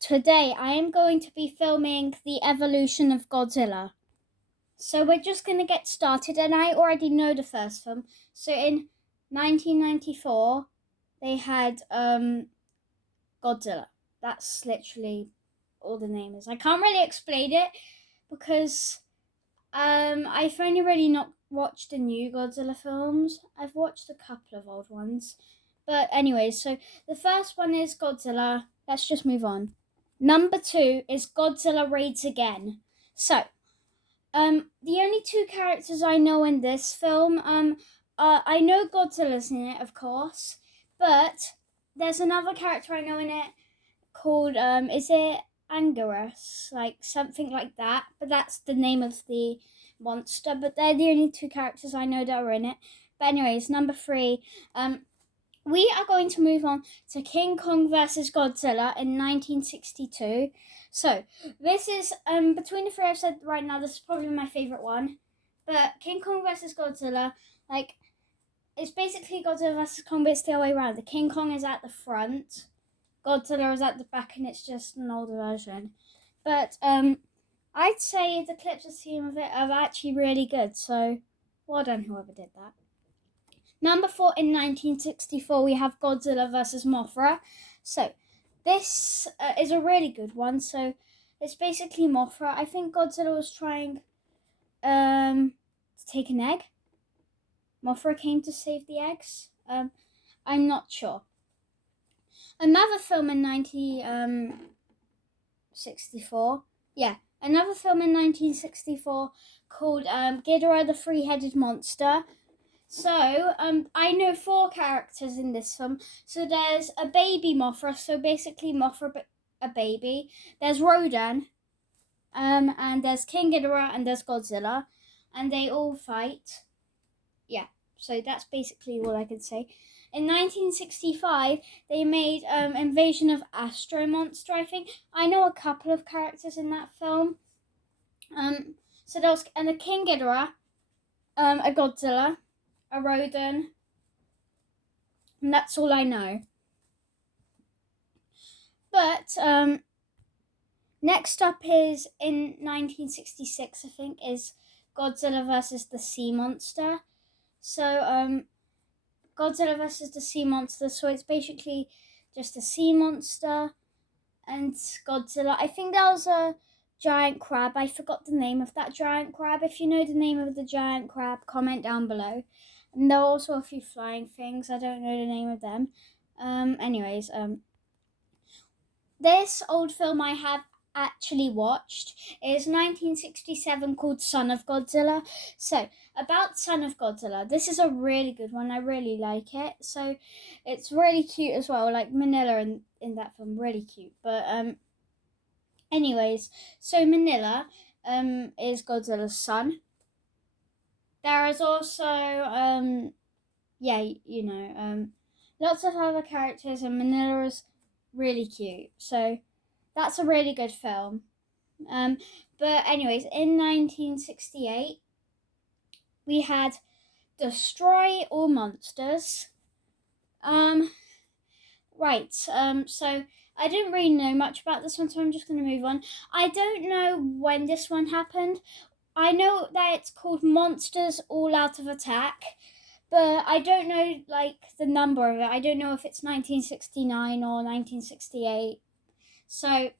today I am going to be filming the evolution of Godzilla. So we're just going to get started, and I already know the first film. So in 1994, they had Godzilla. That's literally all the name is. I can't really explain it because I've only really not watched the new Godzilla films. I've watched a couple of old ones. But anyways, so the first one is Godzilla. Let's just move on. Number 2 is Godzilla Raids Again. So, the only two characters I know in this film, I know Godzilla's in it, of course, but there's another character I know in it called, is it Anguirus? Like, something like that, but that's the name of the monster, but they're the only two characters I know that are in it. But anyways, number 3, we are going to move on to King Kong vs. Godzilla in 1962. So, this is, between the three I've said right now, this is probably my favourite one. But King Kong vs. Godzilla, like, it's basically Godzilla vs. Kong, but it's the other way around. The King Kong is at the front, Godzilla is at the back, and it's just an older version. But, I'd say the clips I've seen of it are actually really good, so well done whoever did that. Number 4 in 1964, we have Godzilla vs. Mothra. So, this is a really good one. So, it's basically Mothra. I think Godzilla was trying to take an egg. Mothra came to save the eggs. I'm not sure. Another film in 1964. Another film in 1964 called Ghidorah the Three-Headed Monster. So, I know 4 characters in this film. So there's a baby Mothra, so basically Mothra a baby. There's Rodan, and there's King Ghidorah, and there's Godzilla, and they all fight. Yeah, so that's basically all I can say. In 1965, they made Invasion of Astro Monster, I think. I know a couple of characters in that film. So there was a King Ghidorah, a Godzilla, a Rodan, and that's all I know. But next up is in 1966, I think, is Godzilla vs. the Sea Monster. So Godzilla vs. the Sea Monster. So it's basically just a sea monster and Godzilla. I think there was a giant crab. I forgot the name of that giant crab. If you know the name of the giant crab, comment down below. And there are also a few flying things. I don't know the name of them. This old film I have actually watched is 1967 called Son of Godzilla. So, about Son of Godzilla, this is a really good one. I really like it. So, it's really cute as well. Like Manila in that film, really cute. But, anyways, so Manila is Godzilla's son. There is also, lots of other characters, and Manila is really cute. So that's a really good film. But anyways, in 1968, we had Destroy All Monsters. So I didn't really know much about this one, so I'm just going to move on. I don't know when this one happened. I know that it's called Monsters All Out of Attack, but I don't know, like, the number of it. I don't know if it's 1969 or 1968. So,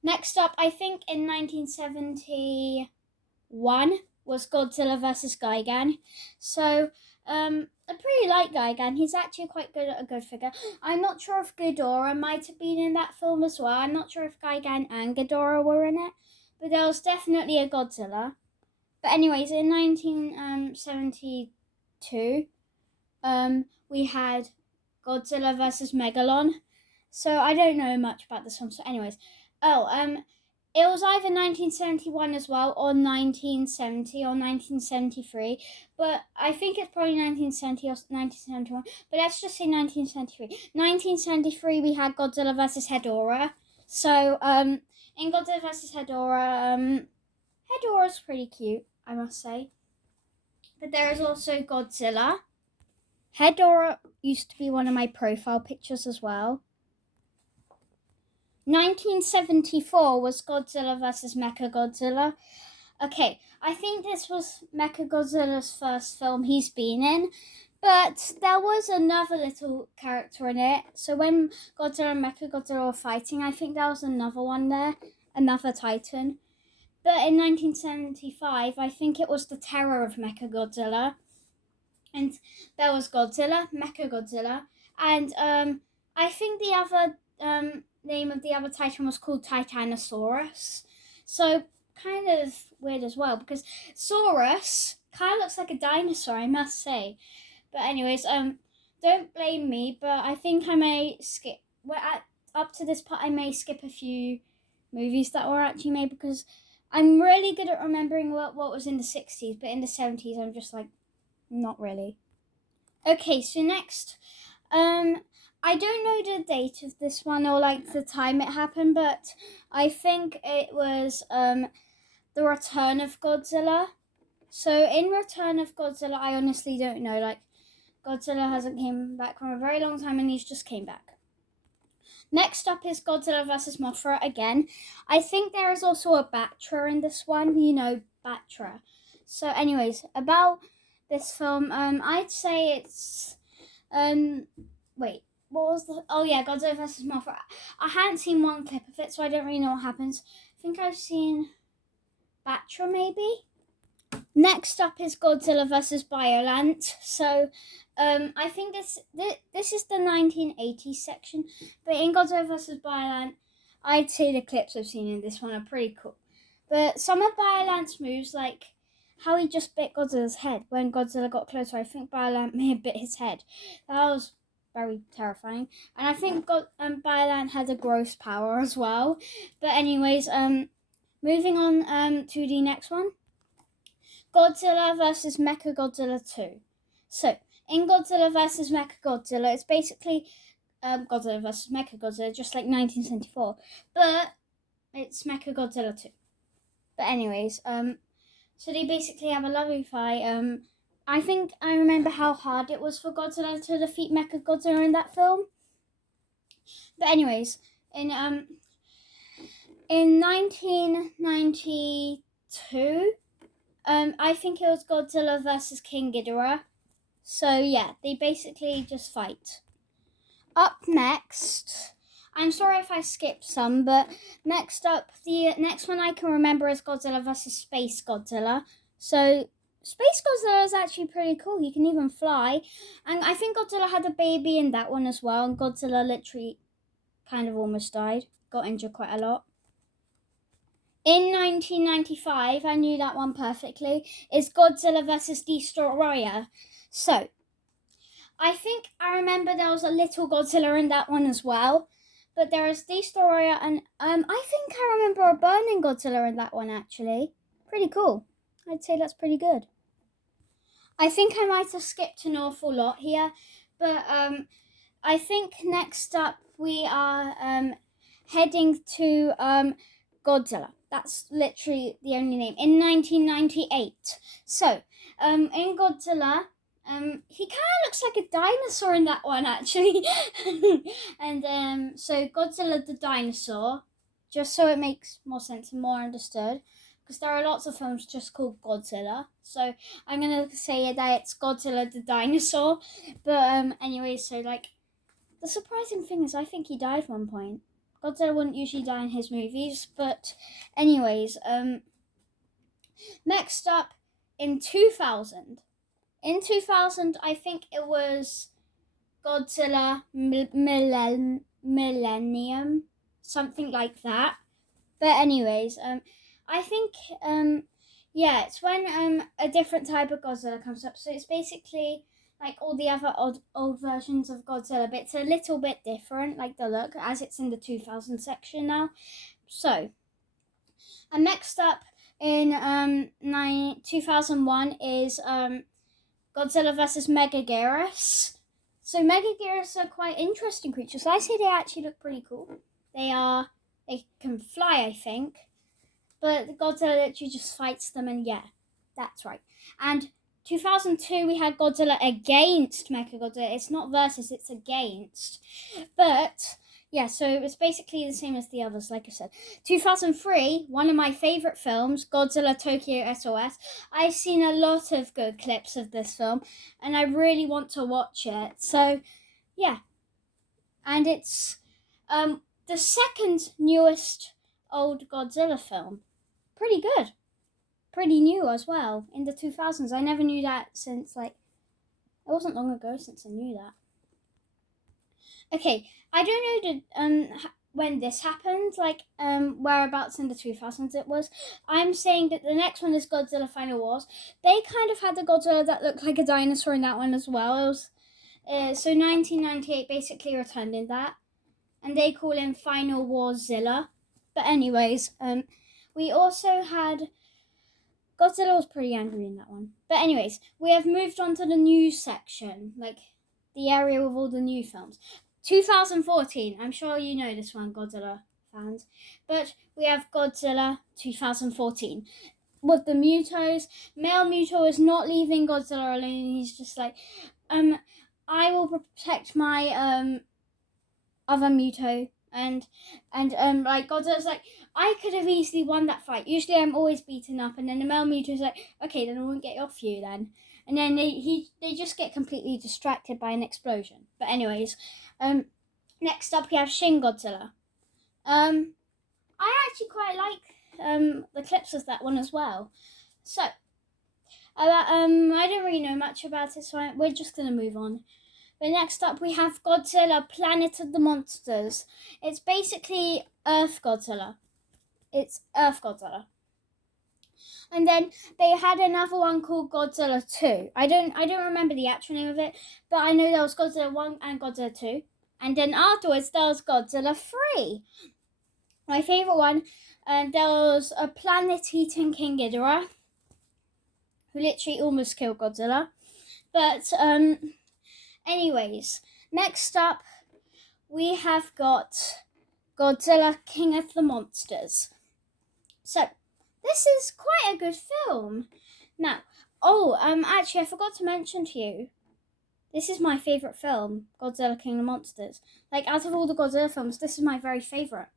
next up, I think in 1971 was Godzilla vs. Gigan. So, I pretty like Gigan. He's actually quite good at a good figure. I'm not sure if Hedorah might have been in that film as well. I'm not sure if Gigan and Hedorah were in it, but there was definitely a Godzilla. But anyways, in 1972, we had Godzilla vs. Megalon. So I don't know much about this one. So anyways, it was either 1971 as well, or 1970 or 1973. But I think it's probably 1970 or 1971. But let's just say 1973. 1973, we had Godzilla vs. Hedorah. So in Godzilla vs. Hedorah, Hedorah's pretty cute, I must say. But there is also Godzilla. Hedorah used to be one of my profile pictures as well. 1974 was Godzilla vs. Mecha Godzilla. Okay, I think this was Mecha Godzilla's first film he's been in, but there was another little character in it. So when Godzilla and Mecha Godzilla were fighting, I think there was another one there, another Titan. But in 1975, I think it was the terror of Mecha Godzilla. And there was Godzilla, Mecha Godzilla, and I think the other name of the other Titan was called Titanosaurus. So kind of weird as well, because Saurus kind of looks like a dinosaur, I must say. But anyways, don't blame me, but I think I may skip. Up to this part, I may skip a few movies that were actually made, because I'm really good at remembering what was in the 60s, but in the 70s, I'm just like, not really. Okay, so next, I don't know the date of this one or like the time it happened, but I think it was the Return of Godzilla. So in Return of Godzilla, I honestly don't know. Like, Godzilla hasn't came back for a very long time, and he's just came back. Next up is Godzilla vs. Mothra again. I think there is also a Batra in this one. You know, Batra. So, anyways, about this film, I'd say it's wait. What was the... Oh, yeah, Godzilla vs. Mothra. I hadn't seen one clip of it, so I don't really know what happens. I think I've seen Batra, maybe? Next up is Godzilla vs. Biollante. So, I think this is the 1980s section. But in Godzilla vs. Biollante, I'd say the clips I've seen in this one are pretty cool. But some of Biollante's moves, like how he just bit Godzilla's head when Godzilla got closer, I think Biollante may have bit his head. That was very terrifying. And I think Biollante had a gross power as well. But anyways, moving on to the next one. Godzilla vs. Mecha Godzilla 2. So, in Godzilla vs. Mecha Godzilla, it's basically Godzilla vs. Mecha Godzilla, just like 1974. But it's Mecha Godzilla 2. But anyways, so they basically have a lovely fight. I think I remember how hard it was for Godzilla to defeat Mecha Godzilla in that film. But anyways, in 1992, I think it was Godzilla versus King Ghidorah. So yeah, they basically just fight. Up next, I'm sorry if I skipped some, but next up, the next one I can remember is Godzilla vs. Space Godzilla. So Space Godzilla is actually pretty cool. He can even fly. And I think Godzilla had a baby in that one as well. And Godzilla literally kind of almost died. Got injured quite a lot. In 1995, I knew that one perfectly, is Godzilla vs. Destroyer. So, I think I remember there was a little Godzilla in that one as well. But there is Destroyer, and I think I remember a burning Godzilla in that one, actually. Pretty cool. I'd say that's pretty good. I think I might have skipped an awful lot here, but I think next up we are heading to Godzilla. That's literally the only name. In 1998. So, in Godzilla, he kind of looks like a dinosaur in that one, actually. And so Godzilla the dinosaur, just so it makes more sense and more understood, because there are lots of films just called Godzilla. So I'm going to say that it's Godzilla the dinosaur. But anyway, so like, the surprising thing is I think he died at one point. Godzilla wouldn't usually die in his movies, but anyways, next up, in 2000. In 2000, I think it was Godzilla Millennium, something like that. But anyways, I think, yeah, it's when a different type of Godzilla comes up. So it's basically like all the other old versions of Godzilla, but it's a little bit different, like the look, as it's in the 2000 section now. So, and next up in 2001 is Godzilla vs. Mega Guerras. So Mega Guerras are quite interesting creatures. I say they actually look pretty cool. They can fly, I think. But Godzilla literally just fights them, and yeah, that's right. And 2002, we had Godzilla against Mecha Godzilla. It's not versus, it's against. But yeah, so it's basically the same as the others, like I said. 2003, one of my favourite films, Godzilla Tokyo SOS. I've seen a lot of good clips of this film, and I really want to watch it. So, yeah. And it's the second newest old Godzilla film. Pretty good. Pretty new as well, in the 2000s. I never knew that since, it wasn't long ago since I knew that. Okay, I don't know when this happened, whereabouts in the 2000s it was. I'm saying that the next one is Godzilla Final Wars. They kind of had the Godzilla that looked like a dinosaur in that one as well. It was, so 1998 basically returned in that, and they call him Final Warzilla. But anyways, we also had Godzilla was pretty angry in that one. But anyways, we have moved on to the news section, the area with all the new films. 2014, I'm sure you know this one, Godzilla fans, but we have Godzilla 2014 with the Mutos. Male Muto is not leaving Godzilla alone. He's just like, I will protect my other Muto, and Godzilla's like, I could have easily won that fight. Usually I'm always beaten up, and then the male Muto's like, okay, then I won't get off you then. And then they just get completely distracted by an explosion. But anyways, next up we have Shin Godzilla. I actually quite like the clips of that one as well. So, I don't really know much about it, so we're just gonna move on. But next up we have Godzilla, Planet of the Monsters. It's basically Earth Godzilla. It's Earth Godzilla. And then they had another one called Godzilla 2. I don't remember the actual name of it, but I know there was Godzilla 1 and Godzilla 2. And then afterwards there was Godzilla 3. My favourite one, and there was a planet-eating King Ghidorah, who literally almost killed Godzilla. But anyways, next up we have got Godzilla, King of the Monsters. So, this is quite a good film. Now, actually I forgot to mention to you, this is my favourite film, Godzilla, King of the Monsters. Out of all the Godzilla films, this is my very favourite.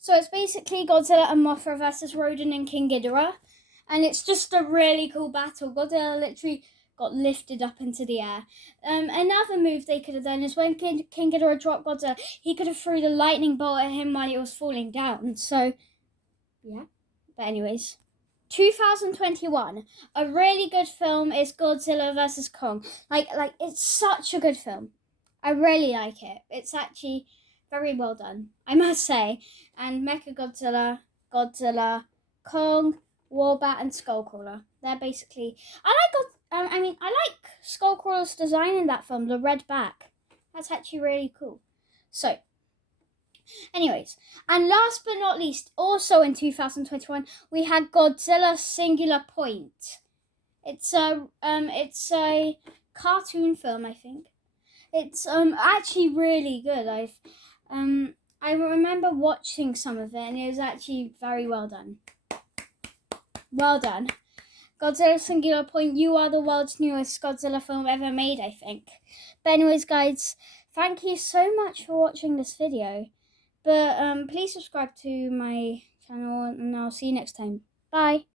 So it's basically Godzilla and Mothra versus Rodan and King Ghidorah. And it's just a really cool battle. Godzilla literally got lifted up into the air. Another move they could have done is when King Ghidorah dropped Godzilla, he could have threw the lightning bolt at him while he was falling down. So, yeah. But anyways, 2021, a really good film is Godzilla vs. Kong. It's such a good film. I really like it. It's actually very well done, I must say. And Mecca Godzilla, Kong, Warbat, and Skullcrawler. They're basically... I like Skullcrawler's design in that film, the red back. That's actually really cool. So, anyways, and last but not least, also in 2021, we had Godzilla Singular Point. It's a cartoon film, I think. It's actually really good. I remember watching some of it, and it was actually very well done. Well done. Godzilla Singular Point, you are the world's newest Godzilla film ever made, I think. But anyways, guys, thank you so much for watching this video. But please subscribe to my channel, and I'll see you next time. Bye.